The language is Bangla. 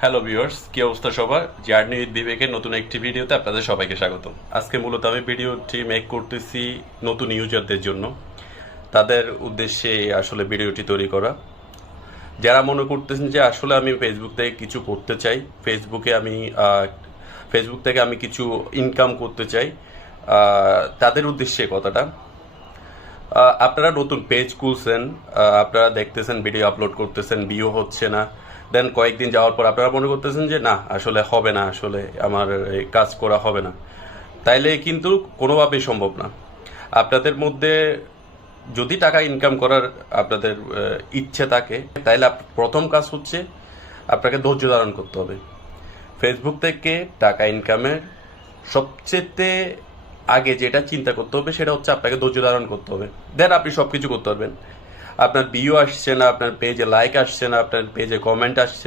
হ্যালো ভিউয়ার্স, কি অবস্থা সবার? জার্নি উইথ বিবেকের নতুন একটি ভিডিওতে আপনাদের সবাইকে স্বাগত। আজকে মূলত আমি ভিডিওটি মেক করতেছি নতুন ইউজারদের জন্য, তাদের উদ্দেশ্যে আসলে ভিডিওটি তৈরি করা। যারা মনে করতেছেন যে আসলে আমি ফেসবুক থেকে কিছু করতে চাই, ফেসবুক থেকে আমি কিছু ইনকাম করতে চাই, তাদের উদ্দেশ্যে কথাটা। আপনারা নতুন পেজ খুলছেন, আপনারা দেখতেছেন ভিডিও আপলোড করতেছেন, ভিউ হচ্ছে না। দেন কয়েকদিন যাওয়ার পর আপনারা মনে করতেছেন যে না, আসলে হবে না, আসলে আমার এই কাজ করা হবে না। তাইলে কিন্তু কোনোভাবেই সম্ভব না। আপনাদের মধ্যে যদি টাকা ইনকাম করার আপনাদের ইচ্ছে থাকে, তাইলে প্রথম কাজ হচ্ছে আপনাকে ধৈর্য ধারণ করতে হবে। ফেসবুক থেকে টাকা ইনকামের সবচেয়ে আগে যেটা চিন্তা করতে হবে সেটা হচ্ছে আপনাকে ধৈর্য ধারণ করতে হবে। দেন আপনি সব কিছু করতে পারবেন। আপনার ভিউ আসছে না, আপনার পেজে লাইক আসছে না, আপনার পেজে কমেন্ট আসছে না,